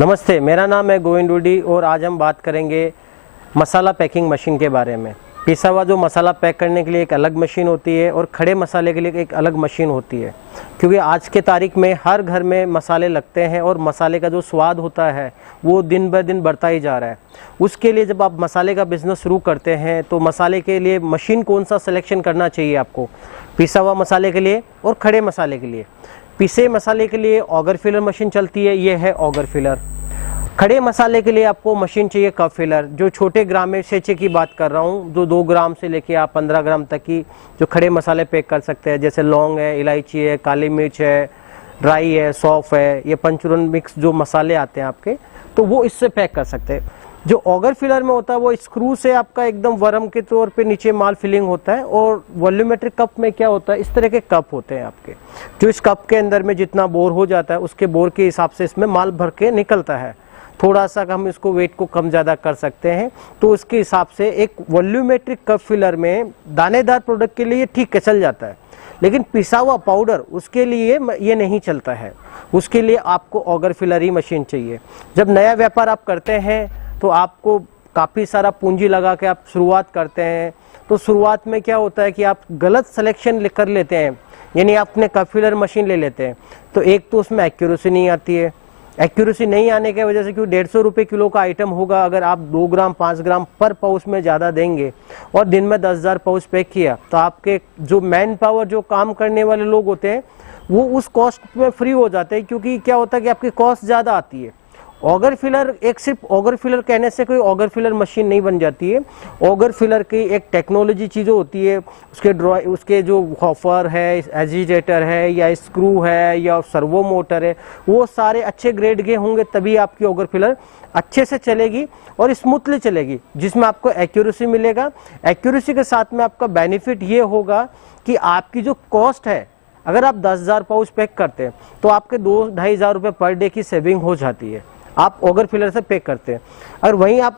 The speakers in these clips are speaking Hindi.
नमस्ते, मेरा नाम है गोविंद डूडी और आज हम बात करेंगे मसाला पैकिंग मशीन के बारे में। पिसा हुआ जो मसाला पैक करने के लिए एक अलग मशीन होती है और खड़े मसाले के लिए एक अलग मशीन होती है, क्योंकि आज के तारीख में हर घर में मसाले लगते हैं और मसाले का जो स्वाद होता है वो दिन ब दिन बढ़ता ही जा रहा है। उसके लिए जब आप मसाले का बिज़नेस शुरू करते हैं तो मसाले के लिए मशीन कौन सा सिलेक्शन करना चाहिए आपको, पिसा हुआ मसाले के लिए और खड़े मसाले के लिए। पिसे मसाले के लिए ऑगर फिलर मशीन चलती है, ये है ऑगर फिलर। खड़े मसाले के लिए आपको मशीन चाहिए कप फिलर, जो छोटे ग्राम में सेचे की बात कर रहा हूँ, जो 2 ग्राम से लेके आप 15 ग्राम तक की जो खड़े मसाले पैक कर सकते हैं, जैसे लौंग है, इलायची है, काली मिर्च है, ड्राई है, सौंफ है, ये पंचूरन मिक्स जो मसाले आते हैं आपके, तो वो इससे पैक कर सकते हैं। जो ऑगर फिलर में होता है वो स्क्रू से आपका एकदम वर्म के तौर पे नीचे माल फिलिंग होता है, और वॉल्यूमेट्रिक कप में क्या होता है, इस तरह के कप होते हैं आपके, जो इस कप के अंदर में जितना बोर हो जाता है उसके बोर के हिसाब से इसमें माल भर के निकलता है। थोड़ा सा हम इसको वेट को कम ज़्यादा कर सकते हैं, तो उसके हिसाब से एक वॉल्यूमेट्रिक कप फिलर में दानेदार प्रोडक्ट के लिए ठीक है चल जाता है, लेकिन पिसा हुआ पाउडर उसके लिए ये नहीं चलता है। उसके लिए आपको ऑगर फिलर ही मशीन चाहिए। जब नया व्यापार आप करते हैं तो आपको काफ़ी सारा पूंजी लगा के आप शुरुआत करते हैं, तो शुरुआत में क्या होता है कि आप गलत सिलेक्शन कर लेते हैं, यानी आपने कप फिलर मशीन ले लेते हैं तो एक तो उसमें एक्यूरेसी नहीं आती है। एक्यूरेसी नहीं आने की वजह से, क्योंकि 150 रुपये किलो का आइटम होगा, अगर आप 2 ग्राम 5 ग्राम पर पाउच में ज़्यादा देंगे और दिन में 10,000 पाउच पैक किया, तो आपके जो मैन पावर जो काम करने वाले लोग होते हैं वो उस कॉस्ट में फ्री हो जाते हैं, क्योंकि क्या होता है कि आपकी कॉस्ट ज़्यादा आती है। ऑगर फिलर एक सिर्फ ऑगर फिलर कहने से कोई ऑगर फिलर मशीन नहीं बन जाती है। ऑगर फिलर की एक टेक्नोलॉजी चीज़ें होती है, उसके जो हॉफर है, एजिटेटर है, या स्क्रू है, या सर्वो मोटर है, वो सारे अच्छे ग्रेड के होंगे तभी आपकी ऑगर फिलर अच्छे से चलेगी और स्मूथली चलेगी, जिसमें आपको एक्यूरेसी मिलेगा। एक्यूरेसी के साथ में आपका बेनिफिट ये होगा कि आपकी जो कॉस्ट है, अगर आप 10,000 पाउच पैक करते हैं तो आपके 2-2.5 हज़ार रुपये पर डे की सेविंग हो जाती है, आप ऑगर फिलर से पैक करते हैं। अगर वहीं आप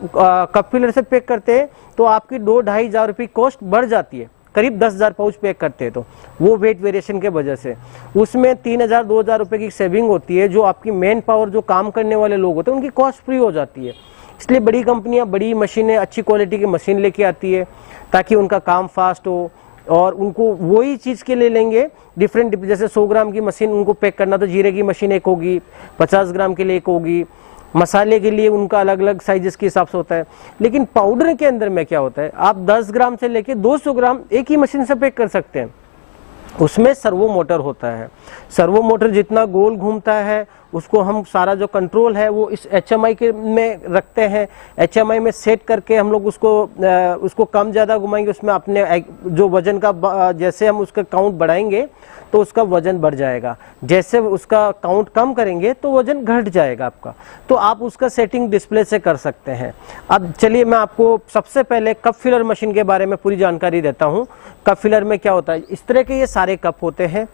कप फिलर से पैक करते हैं तो आपकी 2-2.5 हज़ार रुपये कॉस्ट बढ़ जाती है, करीब 10,000 पाउच पैक करते हैं तो वो वेट वेरिएशन के वजह से उसमें 3,000-2,000 रुपये की सेविंग होती है, जो आपकी मेन पावर जो काम करने वाले लोग होते हैं उनकी कॉस्ट फ्री हो जाती है। इसलिए बड़ी कंपनियां बड़ी मशीनें, अच्छी क्वालिटी की मशीन लेके आती है ताकि उनका काम फास्ट हो, और उनको वही चीज़ के लिए लेंगे डिफरेंट, जैसे 100 ग्राम की मशीन उनको पैक करना तो जीरे की मशीन एक होगी, 50 ग्राम के लिए एक होगी, मसाले के लिए उनका अलग अलग साइजेस के हिसाब से होता है। लेकिन पाउडर के अंदर में क्या होता है, आप 10 ग्राम से लेके 200 ग्राम एक ही मशीन से पैक कर सकते हैं। उसमें सर्वो मोटर होता है, सर्वो मोटर जितना गोल घूमता है उसको हम सारा जो कंट्रोल है वो इस HMI के में रखते हैं। HMI में सेट करके हम लोग उसको कम ज़्यादा घुमाएंगे, उसमें अपने जो वजन का जैसे हम उसका काउंट बढ़ाएंगे तो उसका वजन बढ़ जाएगा, जैसे उसका काउंट कम करेंगे तो वजन घट जाएगा आपका। तो आप उसका सेटिंग डिस्प्ले से कर सकते हैं। अब चलिए मैं आपको सबसे पहले कप फिलर मशीन के बारे में पूरी जानकारी देता हूँ। कप फिलर में क्या होता है, इस तरह के ये सारे कप होते हैं।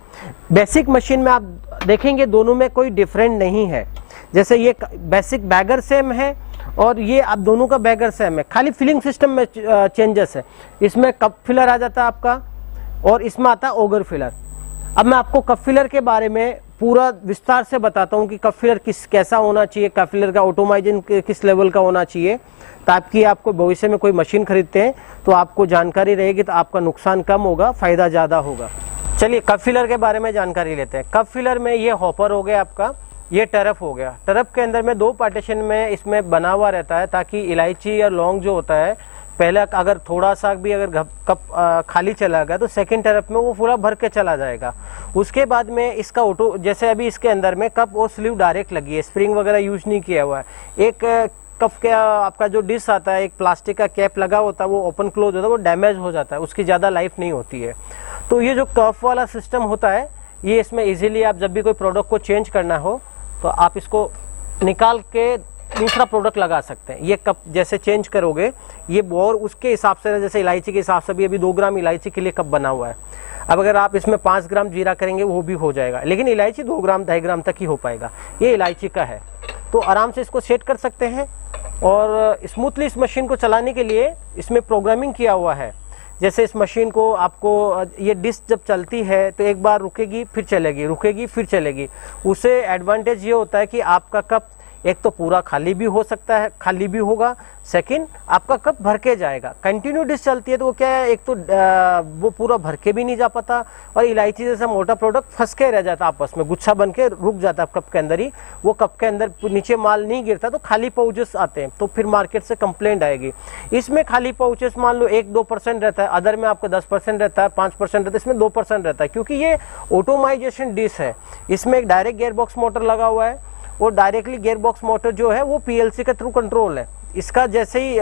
बेसिक मशीन में आप देखेंगे दोनों में कोई डिफरेंट नहीं है, जैसे ये बेसिक बैगर सेम है और ये आप दोनों का बैगर सेम है, खाली फिलिंग सिस्टम में चेंजेस है। इसमें कप फिलर आ जाता है आपका और इसमें आता है ऑगर फिलर। अब मैं आपको कप फिलर के बारे में पूरा विस्तार से बताता हूँ कि कप फिलर कैसा होना चाहिए, कप फिलर का ऑटोमाइजन किस लेवल का होना चाहिए, ताकि आपको भविष्य में कोई मशीन खरीदते हैं तो आपको जानकारी रहेगी, तो आपका नुकसान कम होगा, फायदा ज़्यादा होगा। चलिए कप फिलर के बारे में जानकारी लेते हैं। कप फिलर में ये हॉपर हो गया आपका, ये टरफ हो गया। टरफ के अंदर में 2 पार्टीशन में इसमें बना हुआ रहता है, ताकि इलायची या लौंग जो होता है, पहला अगर थोड़ा सा भी अगर कप खाली चला गया तो सेकंड टरफ में वो पूरा भर के चला जाएगा। उसके बाद में इसका ऑटो, जैसे अभी इसके अंदर में कप और स्लीव डायरेक्ट लगी है, स्प्रिंग वगैरह यूज नहीं किया हुआ है। एक कप का आपका जो डिश आता है, एक प्लास्टिक का कैप लगा होता है, वो ओपन क्लोज होता है, वो डैमेज हो जाता है, उसकी ज़्यादा लाइफ नहीं होती है। तो ये जो कप वाला सिस्टम होता है, ये इसमें इजीली आप जब भी कोई प्रोडक्ट को चेंज करना हो तो आप इसको निकाल के दूसरा प्रोडक्ट लगा सकते हैं। ये कप जैसे चेंज करोगे ये और उसके हिसाब से, जैसे इलायची के हिसाब से भी अभी 2 ग्राम इलायची के लिए कप बना हुआ है। अब अगर आप इसमें 5 ग्राम जीरा करेंगे वो भी हो जाएगा, लेकिन इलायची 2 ग्राम 2.5 ग्राम तक ही हो पाएगा। ये इलायची का है, तो आराम से इसको सेट कर सकते हैं। और स्मूथली इस मशीन को चलाने के लिए इसमें प्रोग्रामिंग किया हुआ है। जैसे इस मशीन को आपको ये डिस्क जब चलती है तो एक बार रुकेगी फिर चलेगी, रुकेगी फिर चलेगी। उसे एडवांटेज ये होता है कि आपका कप एक तो पूरा खाली भी हो सकता है, खाली भी होगा, सेकंड आपका कप भर के जाएगा। कंटिन्यू डिश चलती है तो वो क्या है, एक तो वो पूरा भर के भी नहीं जा पाता और इलायची जैसा मोटा प्रोडक्ट फंस के रह जाता, आपस में गुच्छा बन के रुक जाता है कप के अंदर ही, वो कप के अंदर नीचे माल नहीं गिरता, तो खाली पाउचेस आते हैं, तो फिर मार्केट से कंप्लेंट आएगी। इसमें खाली पाउचेस मान लो 1-2% रहता है, अदर में आपका 10% रहता है, 5% रहता है, इसमें 2% रहता है, क्योंकि ये ऑटोमाइजेशन डिश है। इसमें एक डायरेक्ट गियरबॉक्स मोटर लगा हुआ है और डायरेक्टली गियरबॉक्स मोटर जो है वो पीएलसी के थ्रू कंट्रोल है। इसका जैसे ही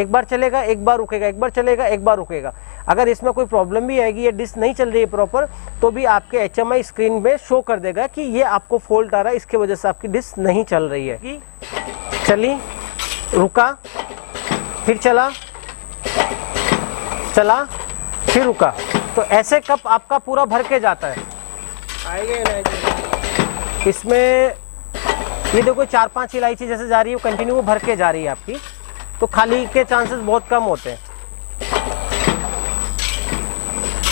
एक बार चलेगा, एक बार रुकेगा, एक बार चलेगा, एक बार रुकेगा। अगर इसमें कोई प्रॉब्लम भी आएगी, ये डिश नहीं चल रही है प्रॉपर, तो भी आपके HMI स्क्रीन पे शो कर देगा कि ये आपको फॉल्ट आ रहा है, इसके वजह से आपकी डिश नहीं चल रही है। चली, रुका, फिर चला, चला, फिर रुका, तो ऐसे कप आपका पूरा भर के जाता है। इसमें ये देखो 4-5 इलायची जैसे जा रही है, वो कंटिन्यू भर के जा रही है आपकी, तो खाली के चांसेस बहुत कम होते हैं।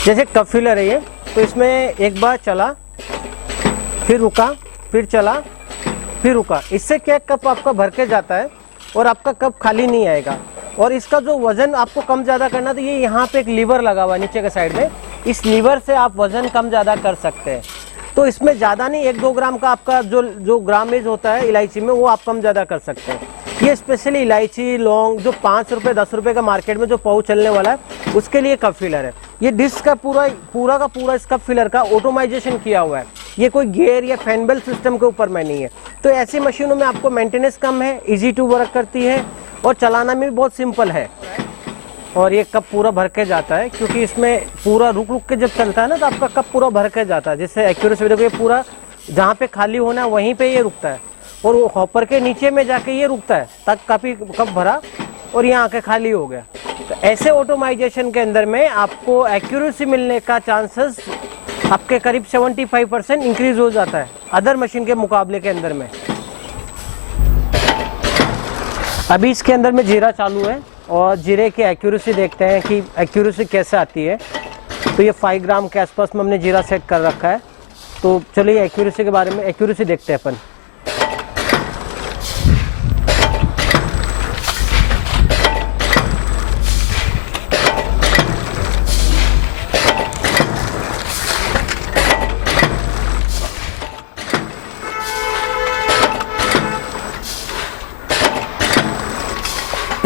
जैसे कप फिलर है ये, तो इसमें एक बार चला, फिर रुका, फिर चला, फिर रुका, इससे क्या कप आपका भर के जाता है और आपका कप खाली नहीं आएगा। और इसका जो वजन आपको कम ज़्यादा करना, तो ये यहाँ पे एक लीवर लगा हुआ है नीचे के साइड में, इस लीवर से आप वजन कम ज़्यादा कर सकते हैं। तो इसमें ज़्यादा नहीं, 1-2 ग्राम का आपका जो ग्रामेज होता है इलायची में, वो आप कम ज़्यादा कर सकते हैं। ये स्पेशली इलायची, लौंग, जो 5 रुपये 10 रुपये का मार्केट में जो पाउच चलने वाला है, उसके लिए कप फिलर है। ये डिश का पूरा का पूरा इस कप फिलर का ऑटोमाइजेशन किया हुआ है, ये कोई गियर या फैन बेल्ट सिस्टम के ऊपर में नहीं है। तो ऐसी मशीनों में आपको मेंटेनेंस कम है, ईजी टू वर्क करती है और चलाना में भी बहुत सिंपल है। और ये कप पूरा भर के जाता है, क्योंकि इसमें पूरा रुक रुक के जब चलता है ना, तो आपका कप पूरा भर के जाता है, जिससे एक्यूरेसी देखो, ये पूरा जहाँ पे खाली होना है वहीं पे ये रुकता है, और वो हॉपर के नीचे में जाके ये रुकता है, तक काफ़ी कप भरा और यहाँ आके खाली हो गया। तो ऐसे ऑटोमाइजेशन के अंदर में आपको एक्यूरेसी मिलने का चांसेस आपके करीब 75% इंक्रीज हो जाता है अदर मशीन के मुकाबले के अंदर में। अभी इसके अंदर में जीरा चालू है और जीरे की एक्यूरेसी देखते हैं कि एक्यूरेसी कैसे आती है। तो ये 5 ग्राम के आसपास में हमने जीरा सेट कर रखा है। तो चलिए एक्यूरेसी के बारे में एक्यूरेसी देखते हैं अपन।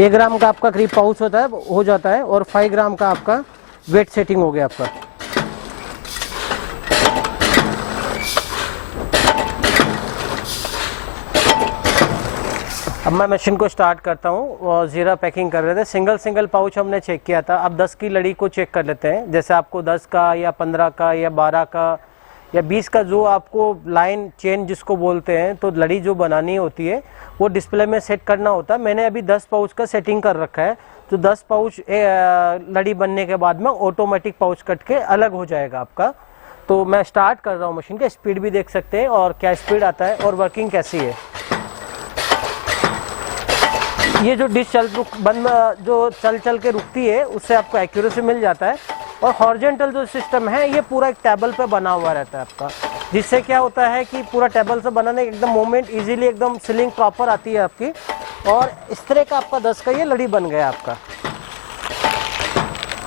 एक ग्राम का आपका करीब पाउच होता है, हो जाता है, और 5 ग्राम का आपका वेट सेटिंग हो गया आपका। अब मैं मशीन को स्टार्ट करता हूँ और जीरा पैकिंग कर रहे थे। सिंगल पाउच हमने चेक किया था, अब 10 की लड़ी को चेक कर लेते हैं। जैसे आपको 10 का या 15 का या 12 का या 20 का जो आपको लाइन चेन जिसको बोलते हैं, तो लड़ी जो बनानी होती है वो डिस्प्ले में सेट करना होता है। मैंने अभी 10 पाउच का सेटिंग कर रखा है, तो 10 पाउच लड़ी बनने के बाद में ऑटोमेटिक पाउच कट के अलग हो जाएगा आपका। तो मैं स्टार्ट कर रहा हूँ मशीन का, स्पीड भी देख सकते हैं और क्या स्पीड आता है और वर्किंग कैसी है। ये जो डिश जो चल के रुकती है, उससे आपको एक्यूरेसी मिल जाता है। और हॉरिजॉन्टल जो सिस्टम है, ये पूरा एक टेबल पे बना हुआ रहता है आपका, जिससे क्या होता है कि पूरा टेबल से बनाने एकदम मूवमेंट इजीली एकदम सीलिंग प्रॉपर आती है आपकी। और इस तरह का आपका 10 का ये लड़ी बन गया आपका,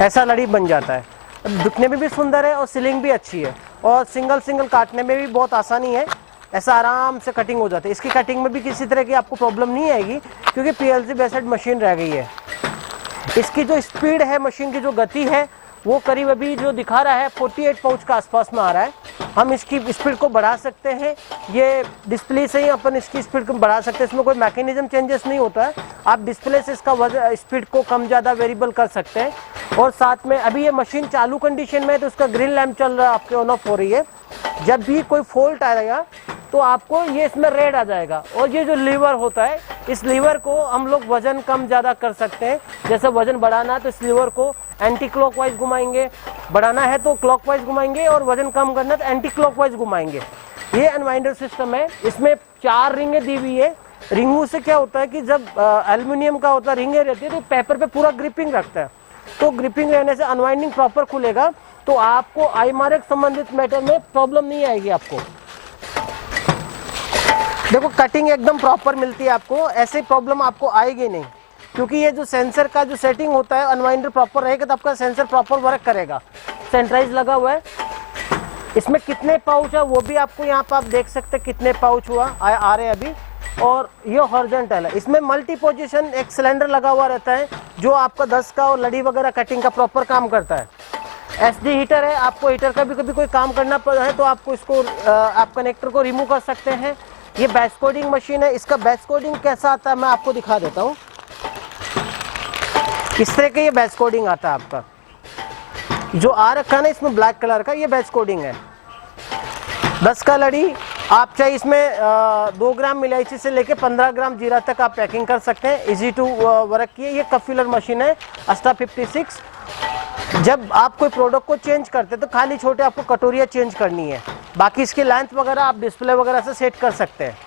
ऐसा लड़ी बन जाता है। दिखने में भी सुंदर है और सीलिंग भी अच्छी है, और सिंगल काटने में भी बहुत आसानी है, ऐसा आराम से कटिंग हो जाती है। इसकी कटिंग में भी किसी तरह की आपको प्रॉब्लम नहीं आएगी, क्योंकि पीएलसी बेस्ड मशीन रह गई है। इसकी जो स्पीड है, मशीन की जो गति है, वो करीब अभी जो दिखा रहा है 48 पाउच का आसपास में आ रहा है। हम इसकी स्पीड को बढ़ा सकते हैं, ये डिस्प्ले से ही अपन इसकी स्पीड को बढ़ा सकते हैं। इसमें कोई मैकेनिज्म चेंजेस नहीं होता है, आप डिस्प्ले से इसका स्पीड को कम ज़्यादा वेरिएबल कर सकते हैं। और साथ में अभी ये मशीन चालू कंडीशन में है, तो उसका ग्रीन लैंप चल रहा है, आपके ऑन ऑफ हो रही है। जब भी कोई फॉल्ट आएगा तो आपको ये इसमें रेड आ जाएगा। और ये जो लीवर होता है, इस लीवर को हम लोग वजन कम ज़्यादा कर सकते हैं। जैसे वजन बढ़ाना है तो इस लीवर को एंटी क्लॉकवाइज घुमाएंगे, बढ़ाना है तो क्लॉकवाइज घुमाएंगे, और वजन कम करना है तो एंटी क्लॉकवाइज घुमाएंगे। ये अनवाइंडर सिस्टम है। इसमें 4 रिंगें दी हुई है। रिंगों से क्या होता है कि जब एल्युमिनियम का होता है, रिंगें रहती है, तो पेपर पे पूरा ग्रिपिंग रखता है। तो ग्रिपिंग रहने से अनवाइंडिंग प्रॉपर खुलेगा, तो आपको आईमारक संबंधित मैटर में प्रॉब्लम नहीं आएगी आपको। देखो कटिंग एकदम प्रॉपर मिलती है आपको, ऐसे प्रॉब्लम आपको आएगी नहीं, क्योंकि ये जो सेंसर का जो सेटिंग होता है अनवाइंडर प्रॉपर रहेगा तो आपका सेंसर प्रॉपर वर्क करेगा। सेंट्राइज लगा हुआ है। इसमें कितने पाउच है वो भी आपको यहाँ पर आप देख सकते हैं कितने पाउच आ रहे हैं अभी। और ये हॉरिजॉन्टल है। इसमें मल्टी पोजीशन एक सिलेंडर लगा हुआ रहता है जो आपका 10 का और लड़ी वगैरह कटिंग का प्रॉपर काम करता है। एसडी हीटर है, आपको हीटर का भी कभी कोई काम करना है तो आपको इसको आप कनेक्टर को रिमूव कर सकते हैं। ये बैच कोडिंग मशीन है। इसका बैच कोडिंग कैसा आता है मैं आपको दिखा देता हूँ। इस तरह का ये बैच कोडिंग आता है आपका, जो आ रखा है ना इसमें ब्लैक कलर का, ये बैच कोडिंग है। 10 का लड़ी आप चाहे इसमें 2 ग्राम इलायची से लेके 15 ग्राम जीरा तक आप पैकिंग कर सकते हैं। इजी टू वर्क की है। ये कप फिलर मशीन है अस्टा 56। जब आप कोई प्रोडक्ट को चेंज करते हैं तो खाली छोटे आपको कटोरियाँ चेंज करनी है, बाकी इसकी लेंथ वगैरह आप डिस्प्ले वगैरह से सेट कर सकते हैं।